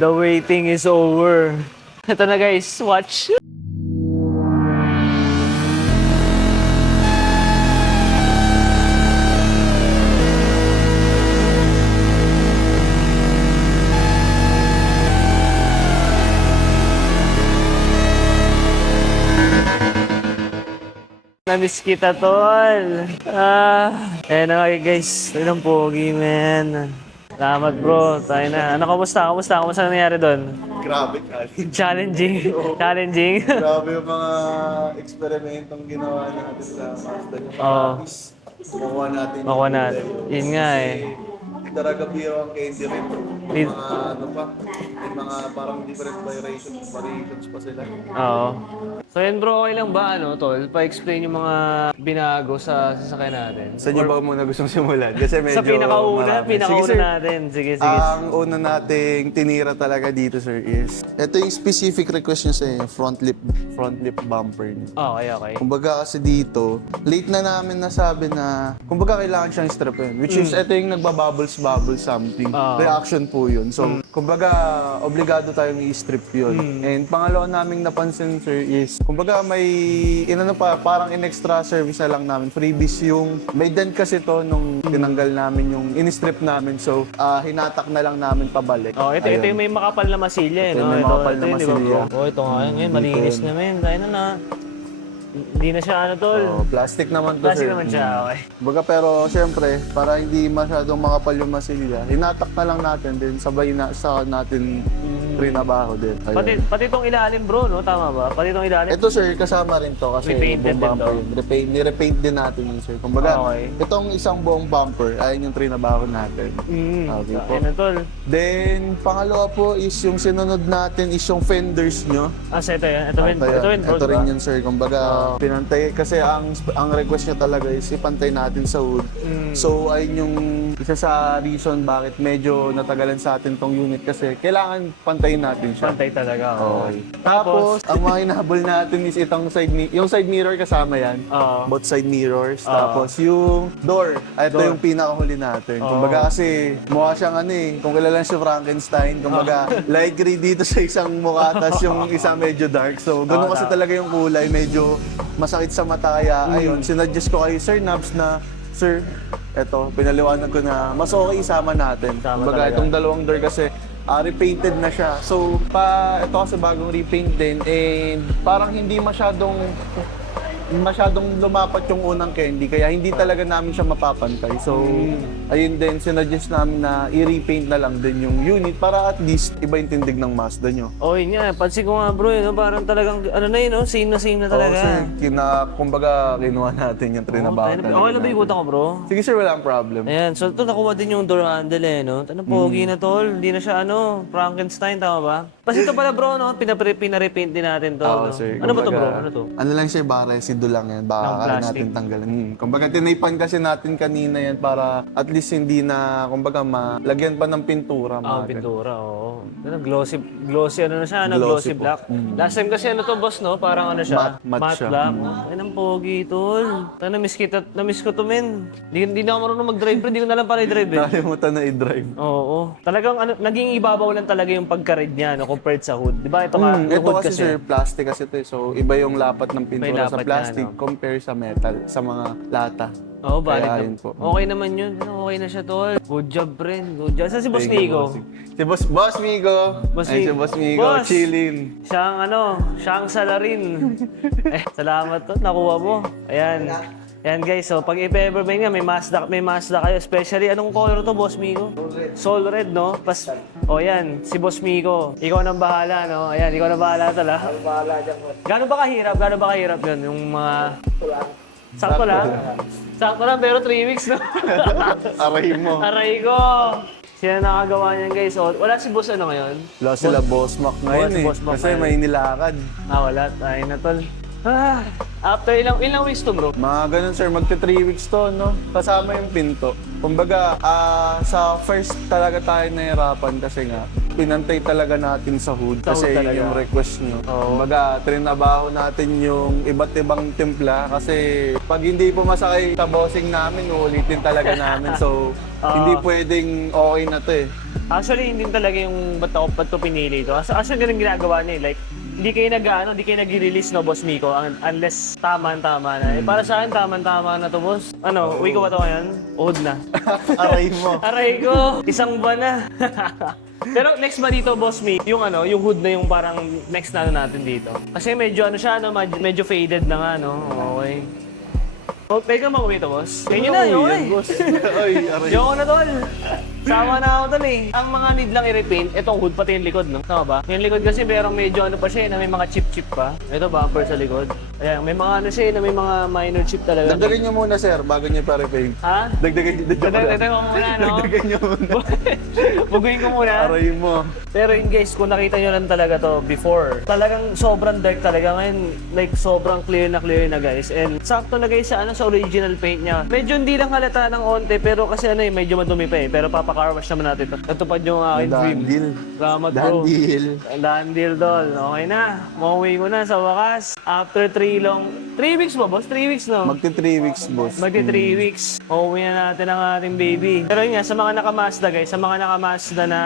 The waiting is over. Ito na guys, watch. Namiss kita, tol. Ayan na nga guys. Ito ng pogi, man. Salamat, bro. Tayo na. Ano, kamusta? Kamusta nangyari doon? Grabe, challenge. Challenging. Challenging. Grabe yung mga eksperimentong ginawa natin sa Mazda. Oo. Makuha natin. Makuha natin. Yun nga eh. Talaga biro ang candy rin. Di- Mga ano pa, may mga parang different variations pa sila. Oo. So yun bro, okay lang ba tol? Pa-explain yung mga binago sa sasakyan natin. Sa inyo ba muna gustong simulan? Kasi medyo Sa pinakauna marami. Sige, sir. natin. Sige. Ang una nating tinira talaga dito, sir, is ito yung specific request niya sa front lip bumper niya. Okay. Kumbaga kasi dito, late na namin nasabi na, kumbaga kailangan siyang strap yun. Which is, ito yung nagbabubbles something. Reaction po yun. So, kumbaga, obligado tayong i-strip yun. And pangalawa naming napansin, sir, is, kumbaga may, parang in-extra service na lang namin. Freebies yung, may dent kasi to nung tinanggal namin yung in-strip namin. So, hinatak na lang namin pabalik. Oh, ito yung may makapal na masilya, Ito yung may makapal na yun, di ba, masilya. bro? Oh, ito nga ngayon, malinis naman. Tayo na. Hindi na siya tol. Plastic naman to, Plastic sir. naman siya, okay. Kumbaga, pero syempre, para hindi masyadong makapal yung masilya, hinatak na lang natin din, sabay na sa natin trinabaho din. Ayun. Pati itong ilalim bro, no? Tama ba? Pati itong ilalim. Ito, sir, kasama rin to kasi Repainted buong bumper. Ni-repaint din natin yun, sir. Kumbaga, Okay. itong isang buong bumper, ayun yung trinabaho natin. Okay po. Ayun tol. Then, pangalawa po is yung sinunod natin is yung fenders nyo. So ito yan. Ito rin bro, Ito rin diba? yun, sir. Kumbaga, pinantay. Kasi ang request niya talaga is ipantay natin sa wood. So, ayun yung isa sa reason bakit medyo natagalan sa atin tong unit kasi kailangan pantayin natin siya. Pantay talaga, okay. Tapos, ang mga hinahabol natin is itong yung side mirror kasama yan. Oo. Both side mirrors. Tapos yung door. Ito yung pinakahuli natin. Kumbaga kasi mukha siyang kung kilala si Frankenstein. Kumbaga light gray dito sa isang mukha tapos yung isa medyo dark. So ganun kasi talaga yung kulay. Medyo masakit sa mata kaya ayun. Sinuggest ko kay Sir Nabs na Sir, eto, pinaliwanag ko na mas okay isama natin. Kumbaga itong dalawang door kasi repainted na siya. So, ito kasi bagong repaint din and parang hindi masyadong lumapat yung unang candy kaya hindi talaga namin siya mapapantay. So, ayun din, sinuggest namin na i-repaint na lang din yung unit para at least iba yung tindig ng Mazda nyo. Oh, yun nga. Pansin ko nga bro, parang talagang, same na talaga. Sir, kumbaga kinuha natin yung trinabaho talaga. Okay lang ba ikutan ko bro? Sige sir, walang problem. Ayan, so ito nakuha din yung door handle Tanong pogi na tol, hindi na siya Frankenstein, tama ba? Kasi ito pala bro, pinarepaint din natin to. Oo, sir. Ano ba to bro? Kumbaga, Ano to? Ano lang siya, bara resido lang yan. Baka Ng kaya plastic. natin tanggalin. Kumbaga, tinaypan kasi natin kanina yan para at least hindi na, kumbaga, lagyan pa ng pintura. Ah, mga pintura, oo. Glossy na siya, glossy Glossy po. black. Last time kasi to boss, no? Parang siya? Matte siya. black. Ay, ang pogi, tol. Na-miss ko to, men. Hindi na ako marunong mag-drive, pero hindi ko na lang pala i-drive, ganun. Nakalimutan na i-drive. Oo. Talagang naging ibabaw lang talaga yung pagka-red niya, compared sa hood. Di ba? Ito nga, yung Ito hood kasi, sir, plastic kasi ito. So, iba yung lapat ng pintura sa lapat plastic na, compare sa metal, sa mga lata. Oo, valid Kaya na. yun po. Okay naman yun. Okay na siya, tol. Good job, friend. Good job. Saan si Boss Nico? Si Boss Migo. Boss Ay, si Migo. Boss Migo, Boss! chillin. Siyang salarin. Salamat to, nakuha mo. Ayan. Ayan guys, so pag i-ever nga may Mazda kayo, especially anong color to, Boss Migo? Soul red, no? Yan, si Boss Migo. Ikaw nang bahala, no? Ayan, ikaw nang bahala tala. Ako bahala dyan, Boss. Gano'n ba kahirap yun? Yung mga... Sakto lang, pero 3 weeks, no? Aray mo. Aray ko! Sino nakagawa niyan, guys? Wala si Boss ngayon? Wala sila Boss Mac ngayon si Boss Mac Kasi ngayon. may nilakad. Wala. Ay na, tol. After ilang weeks to, bro? Mga ganun sir, magti 3 weeks to, no? Kasama yung pinto. Kumbaga, sa first talaga tayo nahirapan kasi nga, pinantay talaga natin sa hood Sa kasi hood talaga. yung request nyo. Kumbaga, trinabaho natin yung iba't ibang timpla kasi pag hindi pumasakay sa bossing namin, uulitin talaga namin. So, hindi pwedeng okay na to eh. Actually, hindi talaga yung ba't ko pinili ito. Actually, ganun ginagawa niya eh. Like, hindi kayo nag-release no, Boss Miko, unless tama na. Eh, para sa akin, tama na to, boss. Ano, uwi ko ba ito ngayon? Uhod na. Aray mo. Aray ko, isang buwan na. Pero next ba dito, Boss Miko, yung ano, yung hood na yung parang next na ano natin dito. Kasi medyo ano siya, no, medyo faded na nga, no? Okay. Oh, pwede ka mag-uwi to, boss? Kaya nyo na, yun na eh. boss. Ay, aray. Yung na, tol. Sama na ako tol eh. Ang mga need lang i-repaint, itong hood pati yung likod, no? Tama ba? Yung likod kasi merong medyo ano pa siya eh, na may mga chip-chip pa. Ito bumper sa likod. Ayan, may mga ano siya eh, na may mga minor chip talaga. Dagdagan nyo muna, sir, bago nyo pa-repaint. Ha? Dagdagan Dagdagan mo muna, no? Dagdagan nyo muna. Buguin ko muna. Aray mo. Pero in guys, kung nakita nyo lang talaga to before, talagang sobrang dark talaga. Ngayon, like sobrang clear na guys. And sakto na guys sa, ano, sa original paint niya. Medyo hindi lang halata ng onte, pero kasi ano eh, medyo madumi pa eh. Pero papaka-car wash naman natin to. Natupad yung aking dream. Deal. Salamat bro. Done deal. Done deal, dol. Okay na. Mauwi ko na sa wakas. After 3 weeks ba, boss? 3 weeks, no? Magti 3 weeks, boss. Magti 3 weeks. Uuwi na natin ang ating baby. Pero yun nga, sa mga naka-Mazda guys, sa mga naka-Mazda na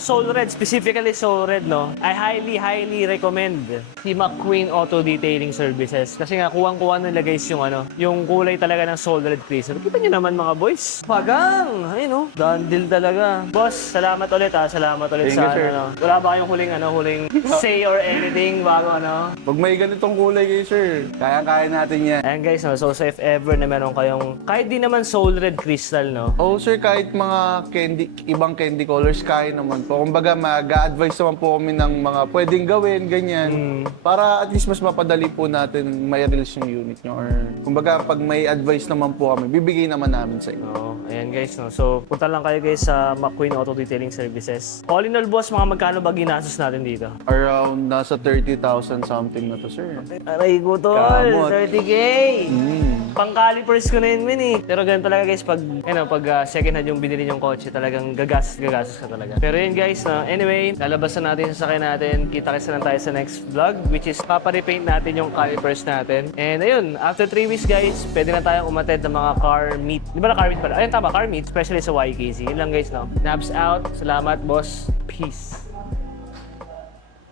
Soul Red, specifically Soul Red, no? I highly recommend si McQueen Auto Detailing Services. Kasi nga, kuwang-kuwang nila guys yung ano, yung kulay talaga ng Soul Red Crystal. Kita nyo naman mga boys. Pagang! Ayun, no? Done deal talaga. Boss, salamat ulit ha. Salamat ulit Thank sa you, sir. ano. Wala ba kayong huling say or anything bago ano? Pag may ganitong kulay kayo, sir, kaya-kaya natin yan. Ayan guys, no? So if ever na meron kayong, kahit di naman Soul Red Crystal, no? Oh, sir, kahit mga ibang candy colors, kaya naman po. Kumbaga, mag-a-advise naman po kami ng mga pwedeng gawin, ganyan. Para at least mas mapadali po natin may release yung unit nyo. Or, kumbaga, pag may advice naman po kami, bibigay naman namin sa inyo. Oo, ayan guys, no? So punta lang kayo guys sa McQueen Auto Detailing Services. All in all, boss, mga magkano ba ginastos natin dito? Around nasa 30,000 something na to, sir. Aray ko tol, Kamot. 30K! Pang calipers ko na yun, min eh. Pero ganun talaga guys, pag second hand yung binili yung kotse, talagang gagastos ka talaga. Pero yun guys, no? Anyway, lalabas na natin yung sasakyan natin. Kita-kits na lang tayo sa next vlog, which is paparepaint natin yung calipers natin. And ayun, after 3 weeks guys, pwede na tayong umattend ng mga car meet. Di ba na car meet pala? Ayun tama, car meet, especially sa YKC. Yun lang guys, no? Nabs out. Salamat, boss. Peace.